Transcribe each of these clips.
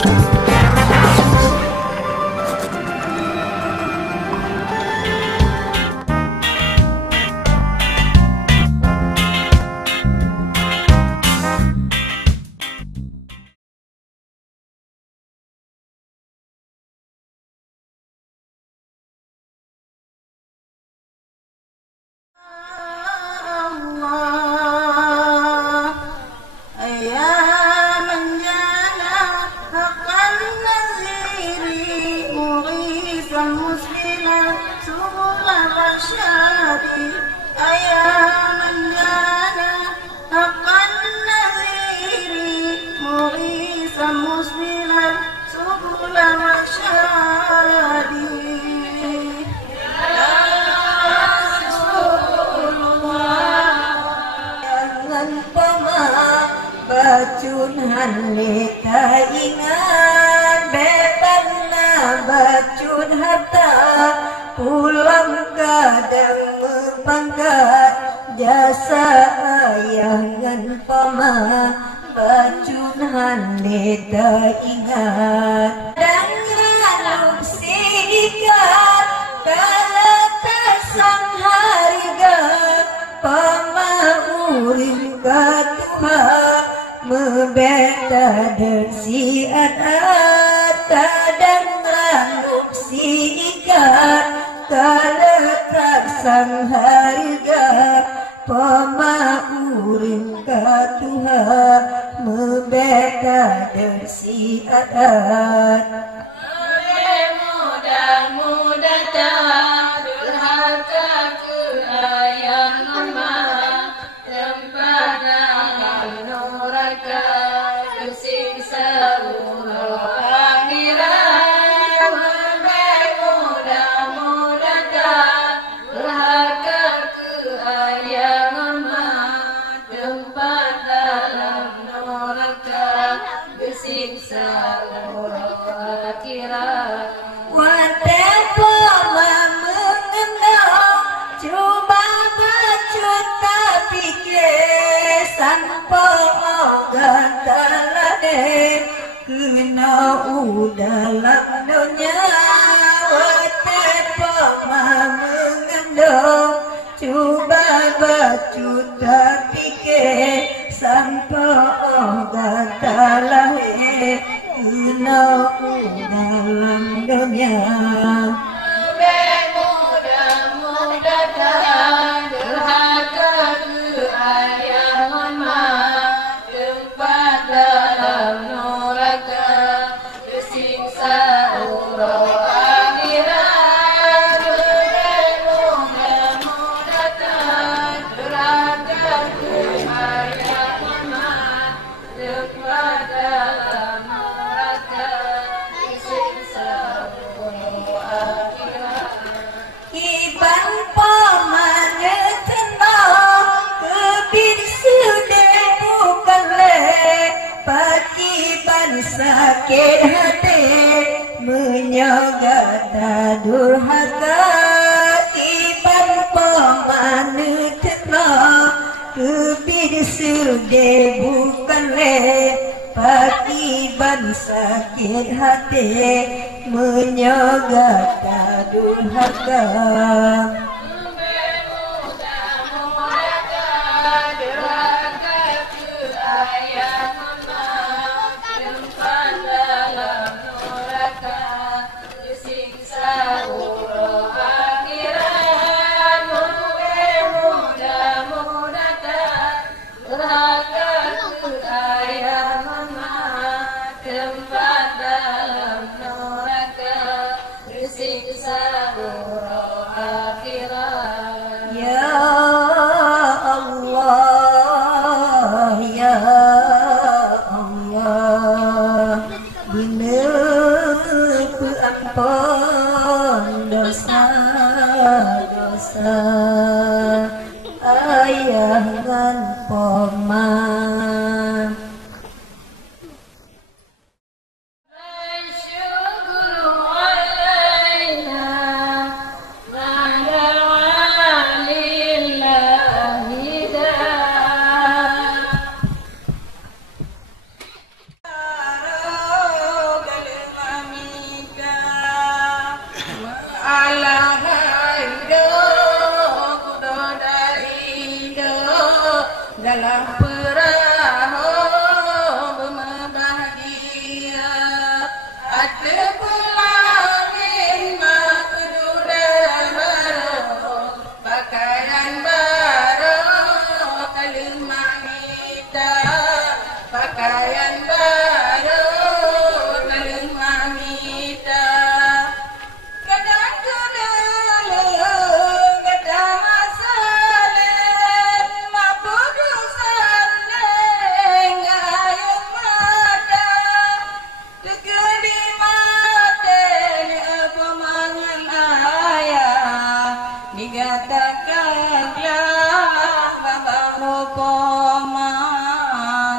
sekalian. Bacunhan leka ingat bebanna bacun harta pulang kadang mepangkat jasa ayangan pama bacunhan leka ingat dan lalu sikat kala tasang harga pama uring katuha membeda dersi adat kadang languk si ikat kaletak sang harga pemauring katuha membeda dersi adat mudah-mudah tak durhaka keayangan mah tempat tersiksa akhirat mudah-mudah tak berharga keayangan tempat dalam neraka tersiksa akhirat whatever mengenal coba baca tapi sampai gantalade kena dalam dunia wate mengandung coba baca tapi sampai gantalade kena dalam dunia mudah-mudah tak durhaka keayangan tempat dalam neraka tersiksa akhirat mudah-mudah tak durhaka keayangan tempat dalam neraka tersiksa akhirat iban pamane tenang kebir sudah bukan pati ban sakit hati menyogata durhaka iban pamane tenang kebir sudah bukan pati ban sakit hati menyogata durhaka dosa ayahan paman dalam perahu berbahagia. Ada pulangin makduda baru, pakaian baru kalimah kita, pakaian baru kalimah kita. Kadang dulu kata masalah mapudusan ayam mata tegedi mata pemangan ayah digatakanlah babang upama,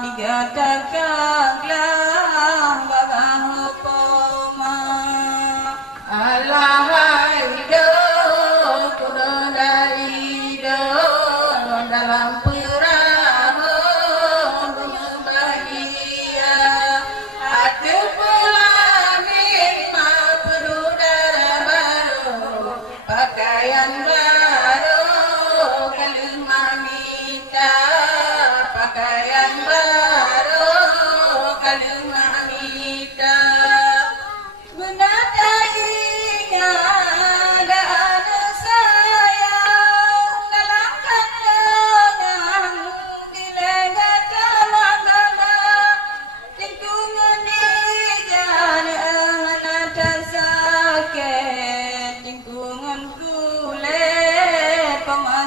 digatakanlah babang upama. Alahaido kuda darido dalam perahu berbahagia. Ada pelangit mapududara baru, pakaian baru kalimah minta, pakaian baru kalimah minta.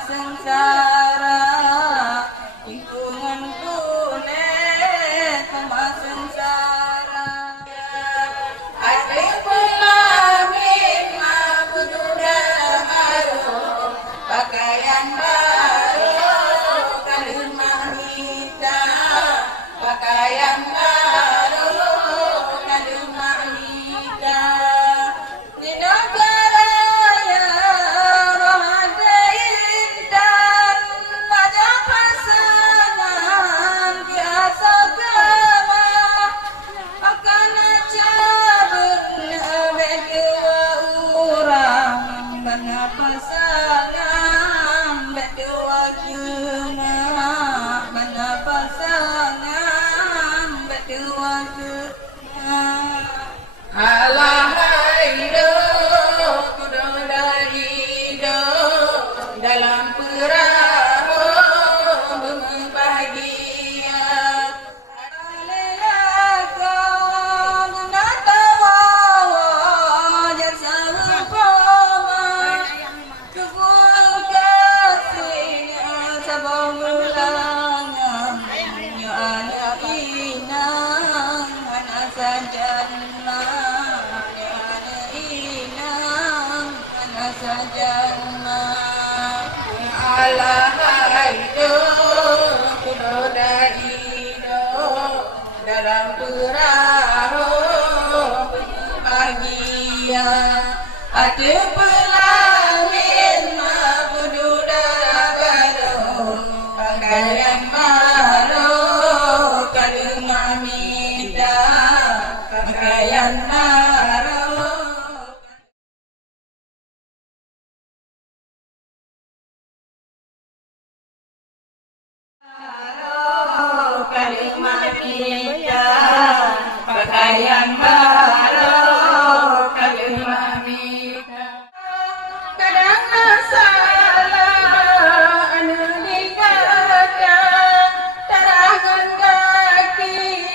Sengsara, lingkungan kulit kemas sengsara. Ada pelangit mapududa baru, pakaian baru kalimah kita, pakaian baru kalimah kita. Di negara yang ada indah banyak pasangan biasa gama akan cabut berdua orang, banyak pasangan berdua guna, banyak pasangan berdua guna. Alahaido kuda darido dalam perahu berbahagia. Alelakau natawa jasa upama, kebun kasihnya sabang ulangan, ya anak inang anak sajana, ya anak inang anak sajana. Alahaido kuda darido dalam perahu berbahagia. Ada pelangit mapududara baru, pakaian baru kalimah minta, pakaian baru. Kalimah minta, pakaian baru kalimah minta. Kadang masalah anu dikata tarangan kaki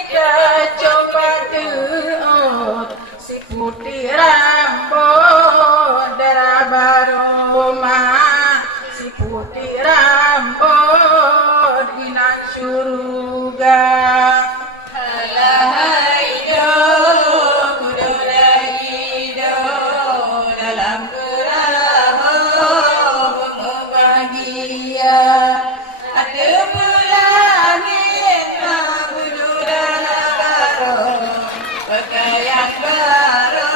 coba tuut si putih rambut darah baru mah, si putih rambut inan surga. Alahaido kuda darido dalam perahu berbahagia. Ada pelangit mapududara baru, pakaian baru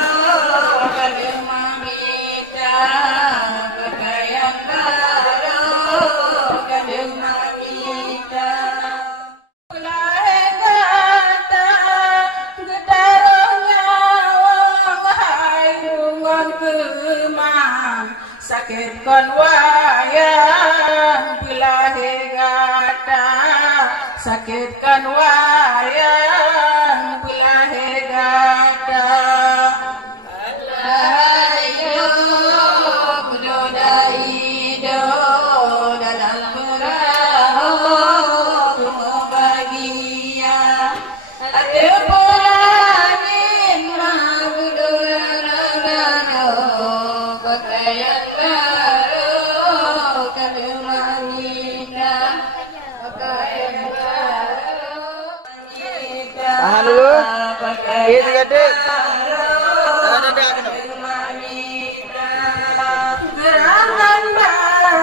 kalimah minta, pakaian baru kalimah minta. Sakit kon wayang pilah gata sakitkan wayang belahe gada alayo budoda ido dalam perahu bahagia ate pulangin mah budoda ragano pakaian baru kami manina pakaian Tahan dulu. Gitu gede. Gerangan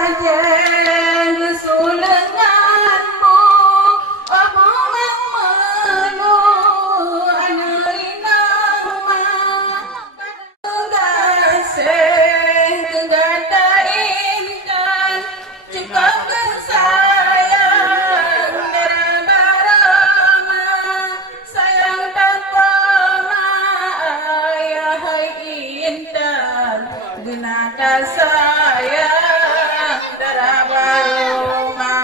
bajen sulenganmu omongan menu analinama gasih gegata intan cukup kesayang darah sayang tanpa ayah hai intan gunaka sayang darah baroma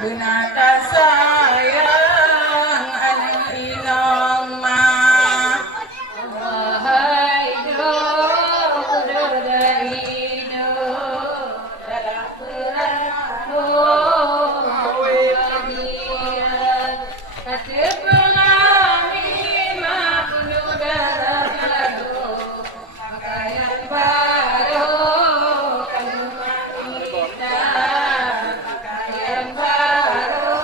gunaka sayang anak iloma wahai do kudoda ido darah perahu bahagia ate pulangin mah budoda ragano pakaian baru kami manita pakaian baru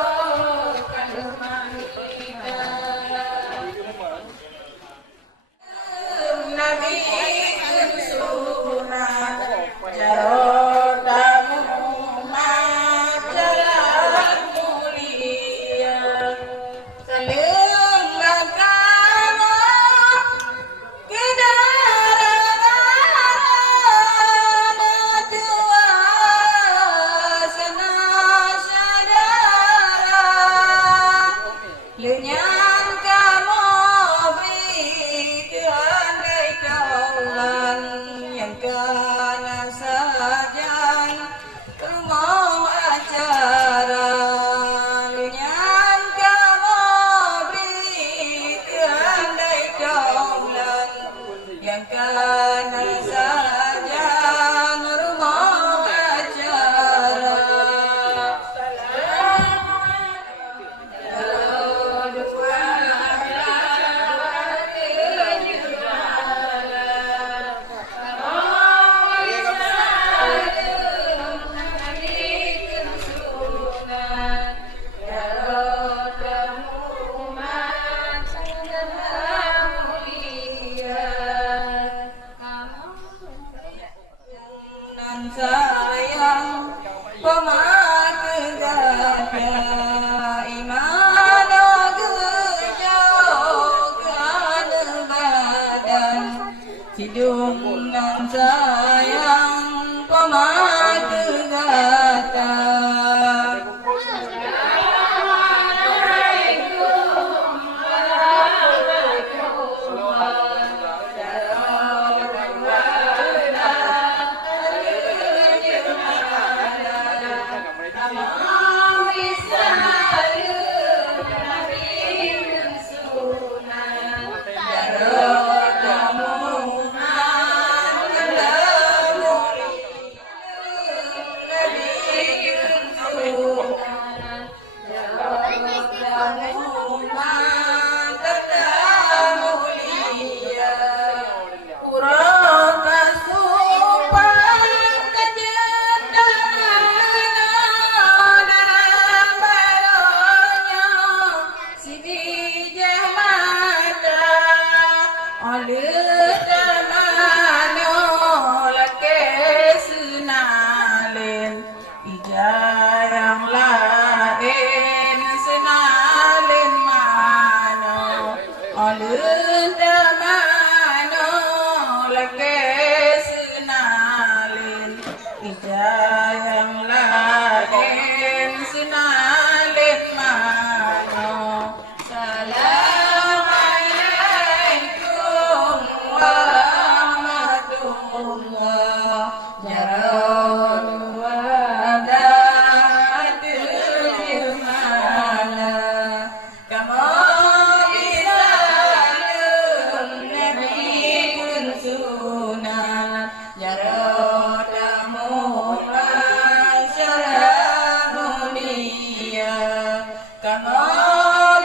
Kamu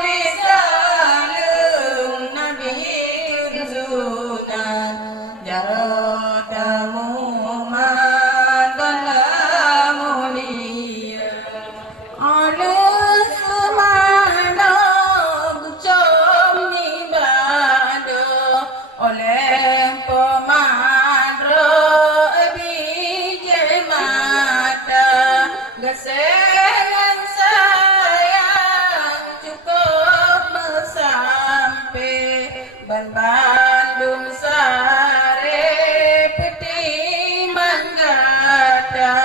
bisa Nabi tuntunan jaratamu mandalah mulia alus mana bucom nibado oleh pemadro bijak mata geseran sayang cukup sampai ban Bandung sare peti manggata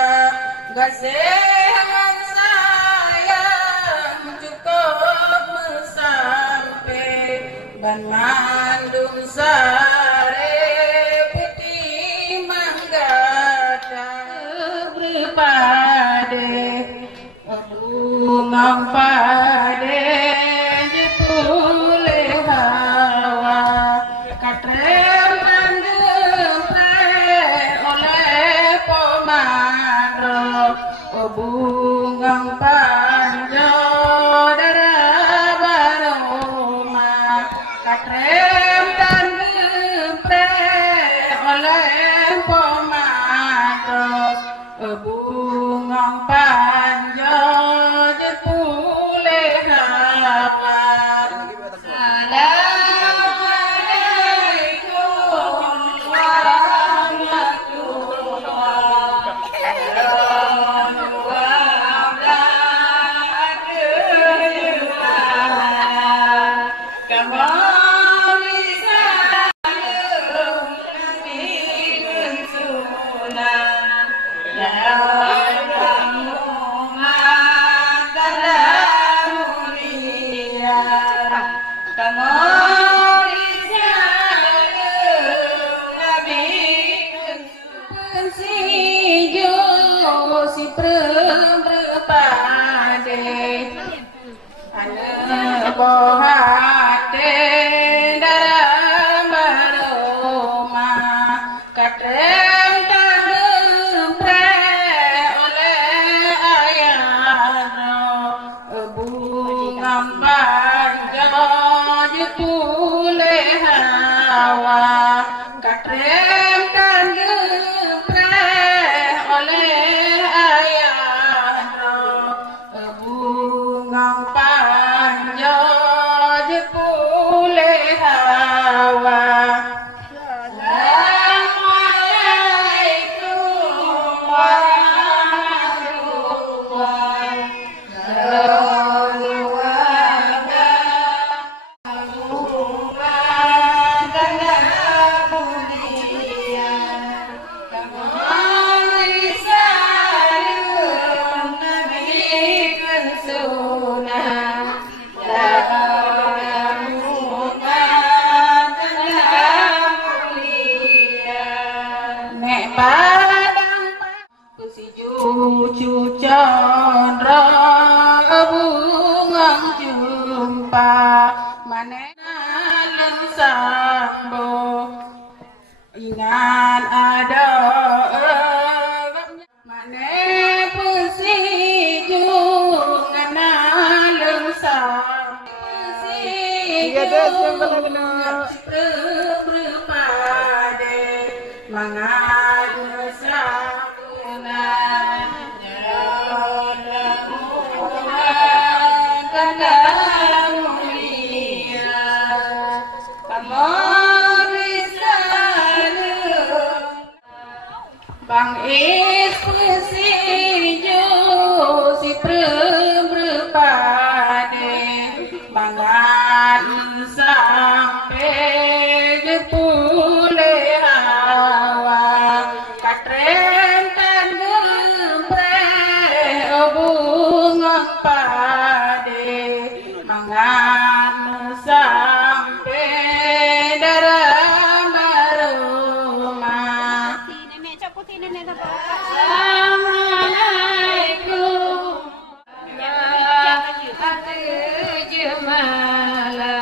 geseran sayang cukup sampai ban Bandung sare peti manggata berpade bungang pade jepule hawa katrem mandepre oleh pemadro bungang panjo darah baroma katrem mandepre oleh pemadro bungang panjo jepule hawa Assalamualaikum warahmatullahi si berpade ane bohate dalam baroma katrem tangempre oleh ayano bungang panjo jepule hawa katrem tangempre oleh ayano bungang panjo jepule hawa Assalamualaikum warahmatullahi Cucu condro bungang jumpa manena sambo ingat ada mane pusiju ngana sambo berpade mangat Bang Ispusi si berpade mangan sampai jepule hawa katren tangembre bungang pade mangan sampai darah baroma Assalamualaikum jemala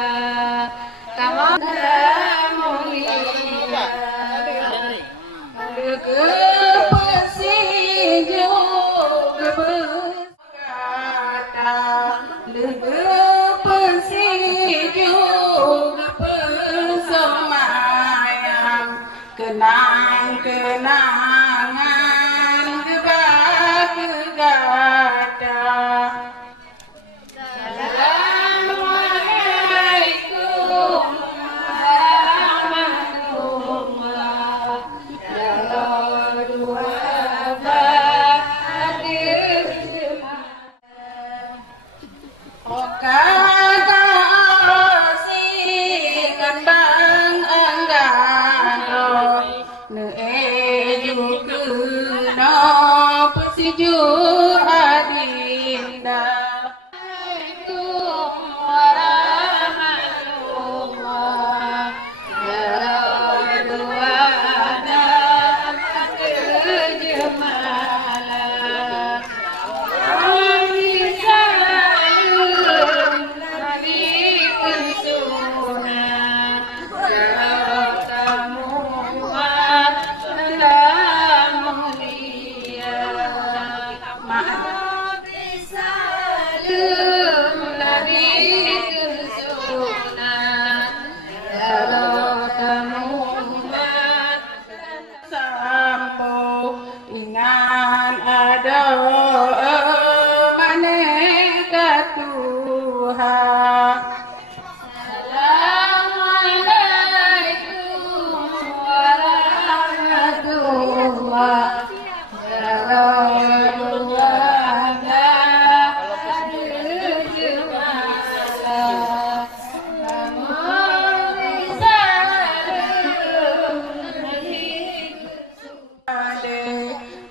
kamu mulia ke pesiju kata Pesiju persemayam kenang-kenangan gebah gegada. Assalamualaikum warahmatullahi wabarakatuh. Kasihkan bang anggano neeju kena pesiju adinda. Assalamualaikum warahmatullahi wabarakatuh. Ingan ada maneka Tuhan. Assalamualaikum warahmatullahi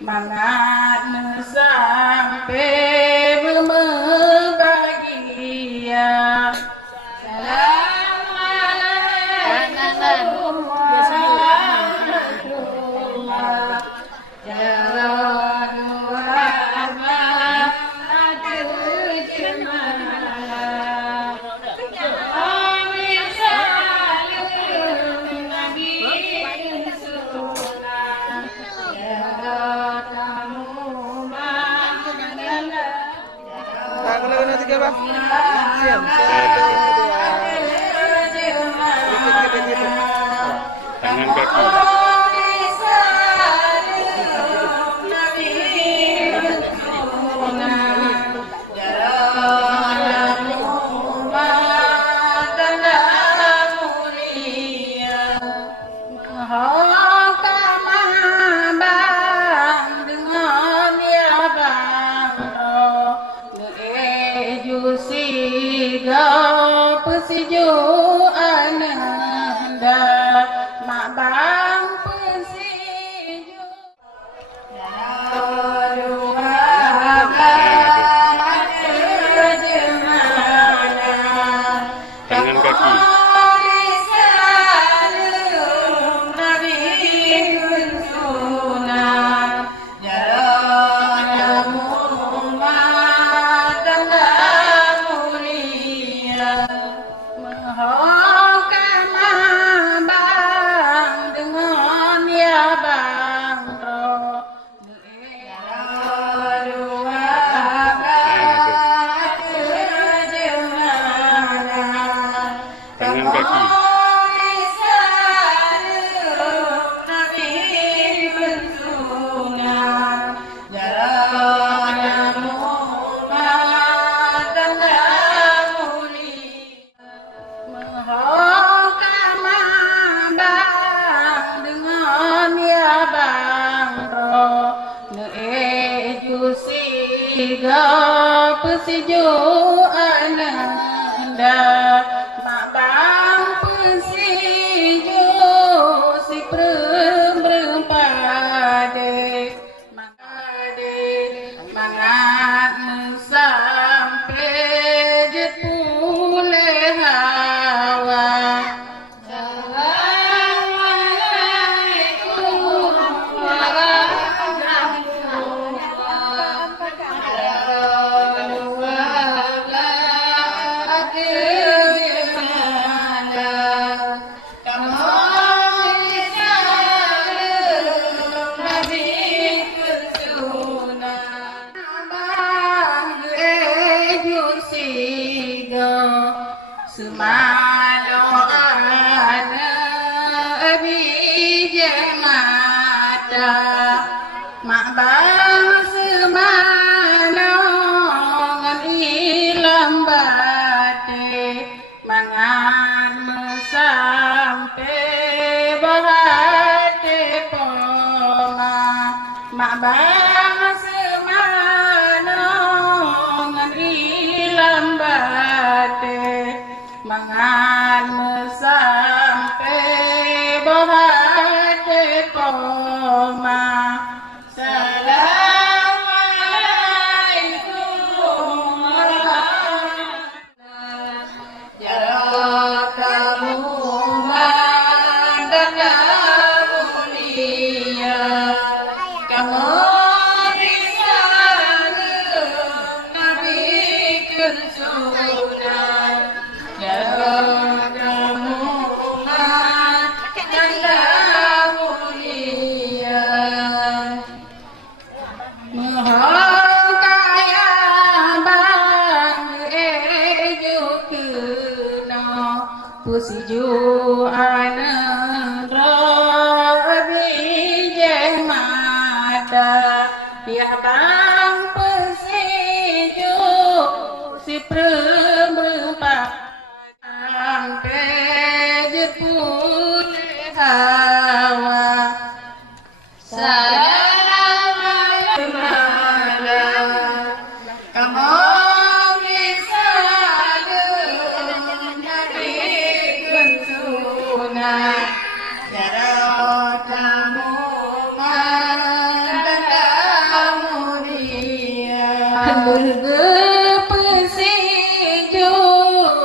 mangat sampai berbahagia. Assalamualaikum Tangan kaki. Pesiju ananda mak bang pesiju Tangan kaki. Tangan kaki. Pesiju ananda mak bang pesiju si perempade mangat sampai jet pule hawa. Assalamualaikum warahmatullahi wabarakatuh. semalo ana bijak mata mak bang semalo ngan ilam bate mangan sampai bahate poma mak bang semalo ngan ilam bate mangan sampai bahate poma. Pusiju anandra bijak mata ya bang pesiju si perempat sampai jepul hawa pesiju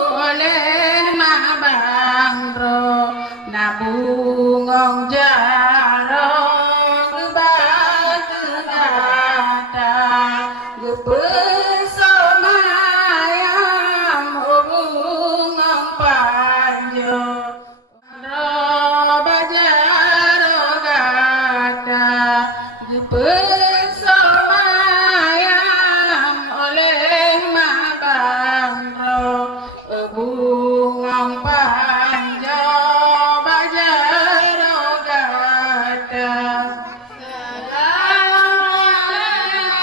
oleh mak bangro nabungong jarong batu kata gepesomayam hubungong panjo bajaro kata gepesomayam oleh mak bangro hubungong panjo bajaro kata.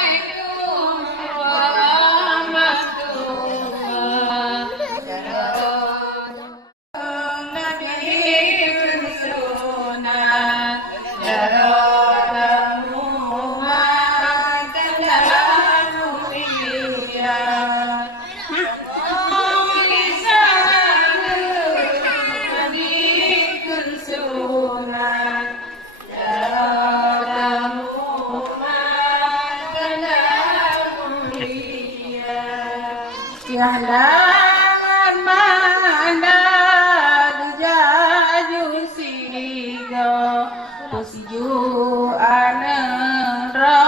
Assalamualaikum warahmatullahi wabarakatuh. Nabi sunat jaradamu makalamu biya Nabi sunat jaradamu makalamu biya Yahlan mana dijaju sigo pusiju anandra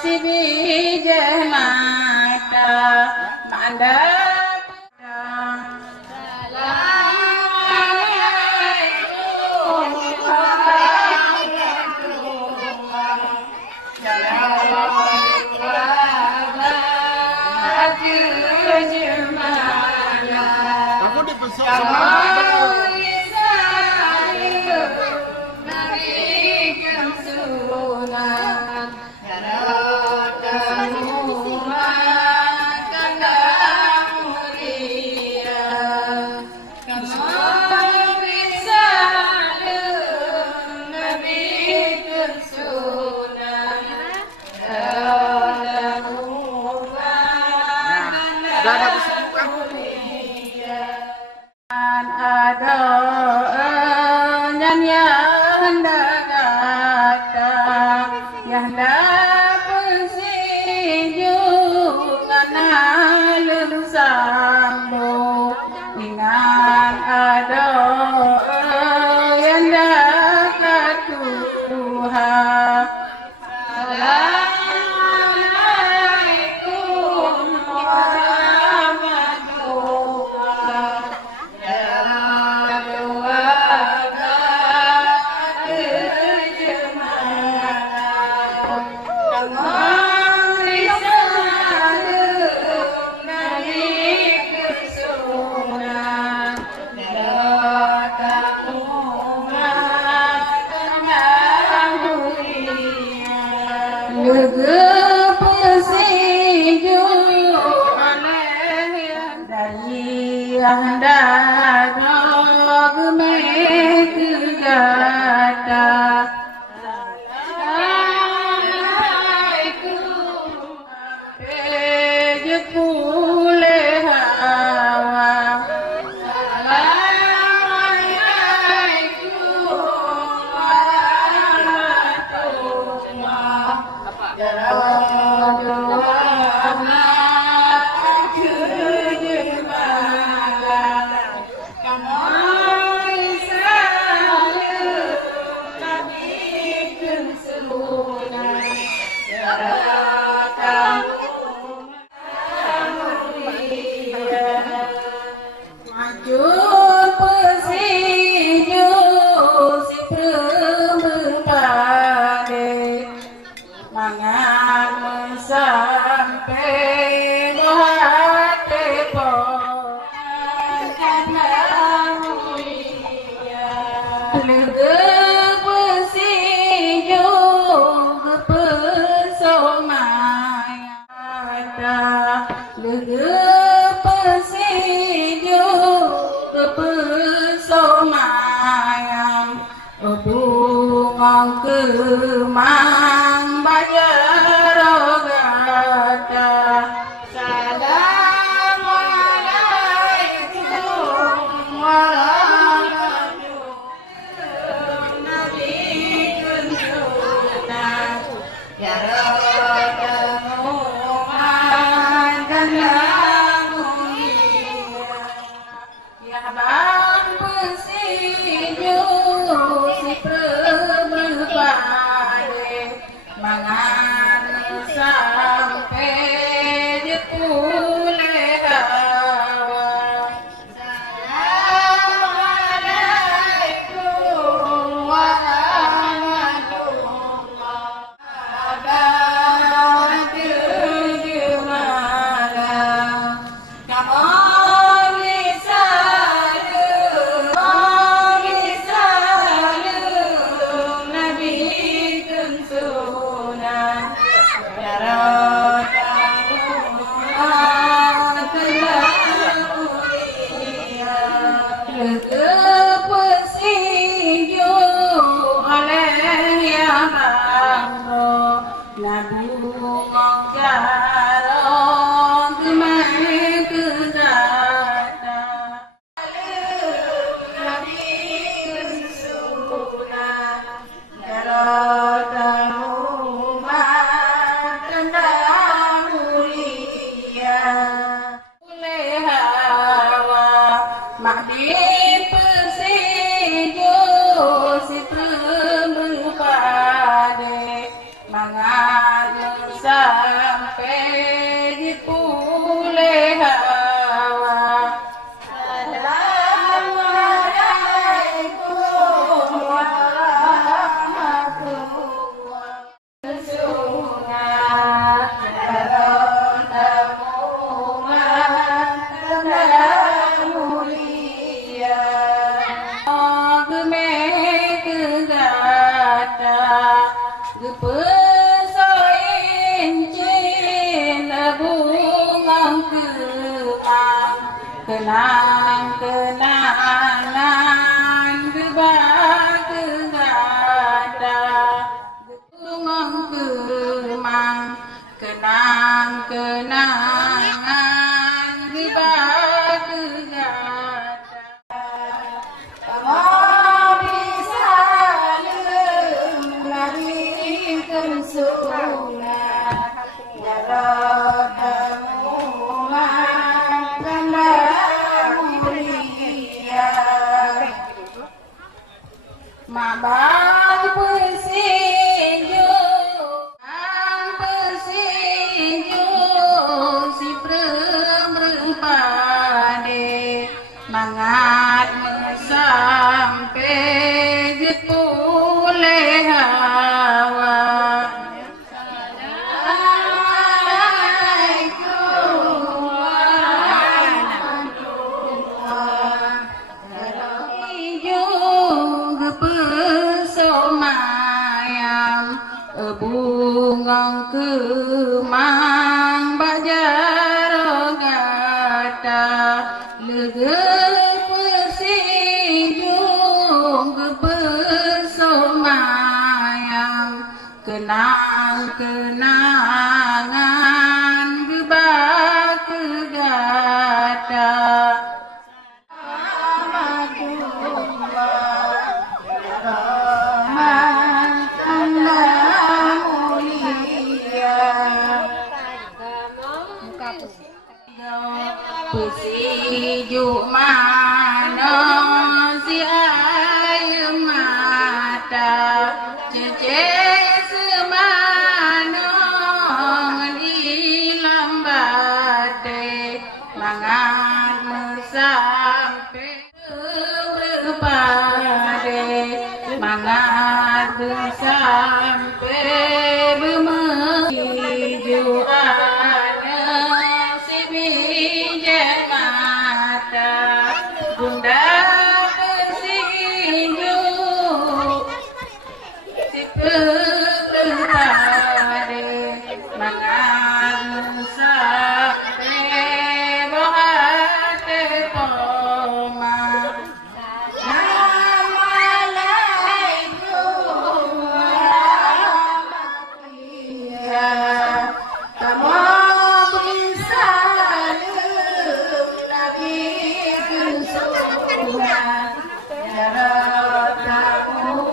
si bijak mata manda anda rog me gata pule hawa mang bajar rogata assalamualaikum warahmatullahi nabi kunjungan ya rohman dan ya bang besinju si mangan sampai di pule hawa assalamualaikum warahmatullahi sampai di pule hawa assalamualaikum warahmatullahi kenang-kenangan gebak gegada bungang kemang kenang-kenangan gebak gegada kalau bisa melarikan sunat ya Mabang bersinju si pade mangat sampai di pule hawa bungang kemang bajar gata Bersinjung bersemayam kenang-kenangan gebak kegata Pusijuk mana si air mata cece semana di lambate mangat sampai berpade mangat sampai bermenuju Bunda bersinjung si pepade mangan sampai bahate koma. Assalamualaikum warahmatullahi wabarakatuh.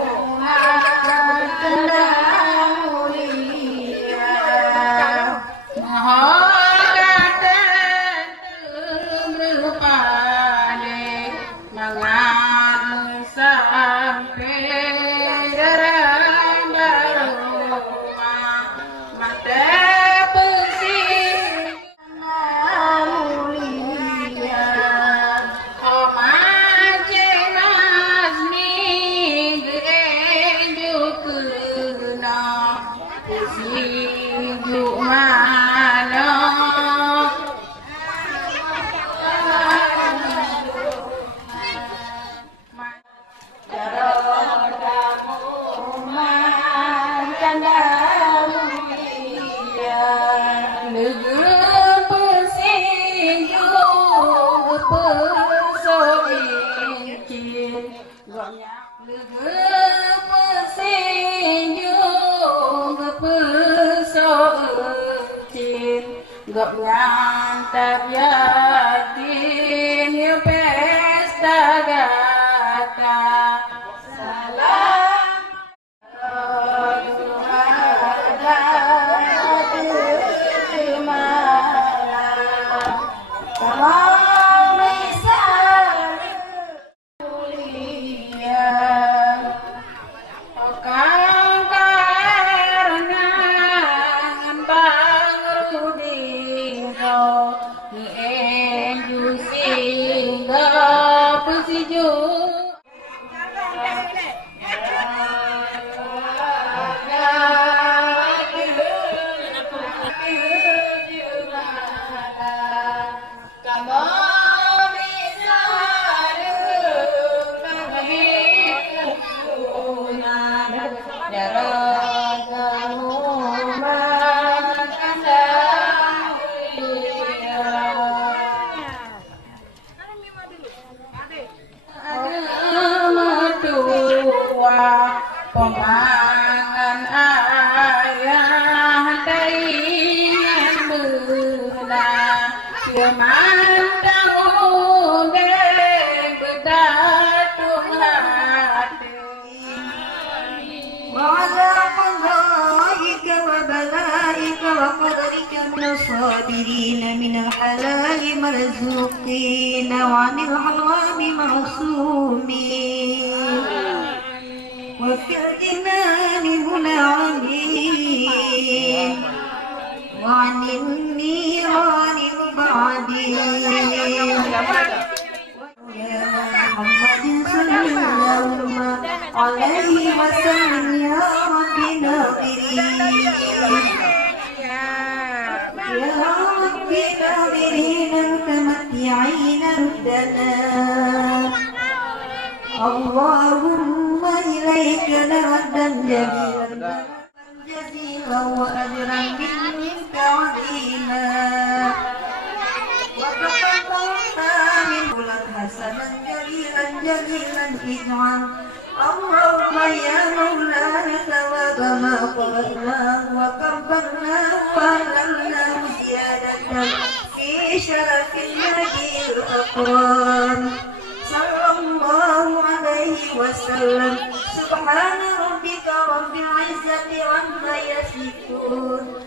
Gak nyantap yakin ya pesta gata salam pemangan ayah daingan belah kemandang udeng berdatung hati وعلى قضائك وبلائك وقدرك من الصابرين من الحلال مرزوقين وعن الحرام معصومين وفي الجنان منعمين وعن النيران مبعدين يا محمد صلى الله عليه وسلم يا رب ناظرين يا رب ناظرين المتمتعين ردنا اللهم إليك نردا جزيلا وأجرا منك عظيما وتقبلنا من جميلا اجعل اللهم يا مولانا ثواب ما قرأناه وكبرناه وأهللناه زيادة في شرف النبي الأكرم صلى الله عليه وسلم. سبحان ربك رب العزة عما يصفون